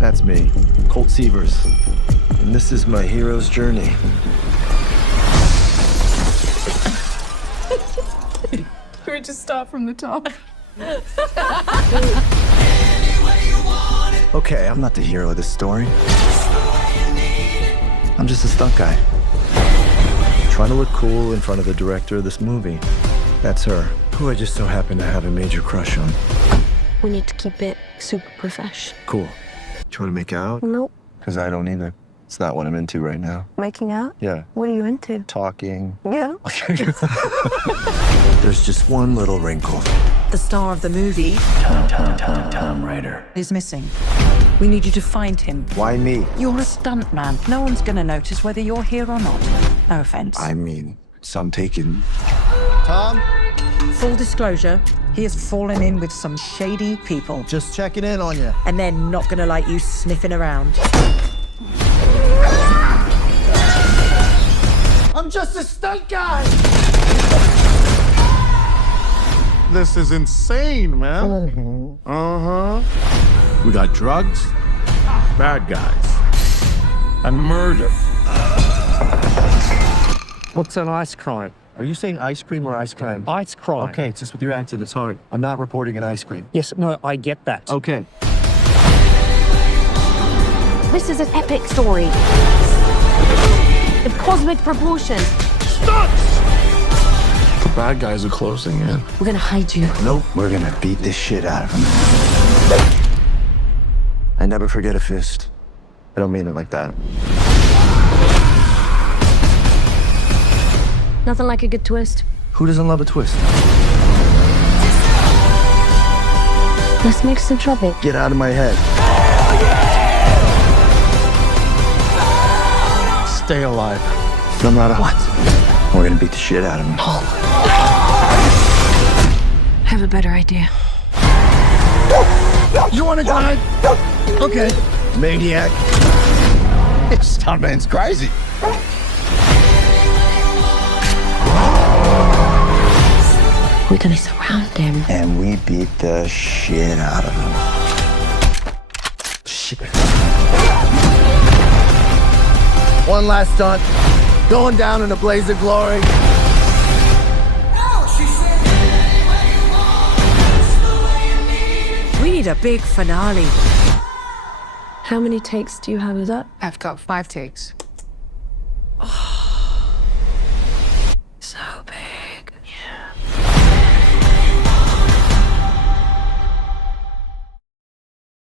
That's me, Colt Sievers. And this is my hero's journey. Can we just start from the top? Okay, I'm not the hero of this story. I'm just a stunt guy. Trying to look cool in front of the director of this movie. That's her, who I just so happen to have a major crush on. We need to keep it super profesh. Cool. Do you want to make out? Nope. Because I don't either. It's not what I'm into right now. Making out? Yeah. What are you into? Talking. Yeah. There's just one little wrinkle. The star of the movie Tom Ryder. is missing. We need you to find him. Why me? You're a stuntman. No one's gonna notice whether you're here or not. No offense. I mean, some taken. Tom? Full disclosure, he has fallen in with some shady people. Just checking in on you. And they're not gonna like you sniffing around. I'm just a stunt guy! This is insane, man. Uh-huh. We got drugs, bad guys, and murder. What's an ice crime? Are you saying ice cream or ice cream? Ice crime. Okay, it's just with your accent, it's hard. I'm not reporting an ice cream. Yes, no, I get that. Okay. This is an epic story. Of cosmic proportions. The bad guys are closing in. We're gonna hide you. Nope, we're gonna beat this shit out of him. I never forget a fist. I don't mean it like that. Nothing like a good twist. Who doesn't love a twist? Let's make some trouble. Get out of my head. Stay alive. No matter what. We're gonna beat the shit out of him. I have a better idea. You wanna die? Okay. Maniac. This stuntman's crazy. We're gonna surround him. And we beat the shit out of him. Shit. One last stunt. Going down in a blaze of glory. We need a big finale. How many takes do you have of that? I've got 5 takes. Oh,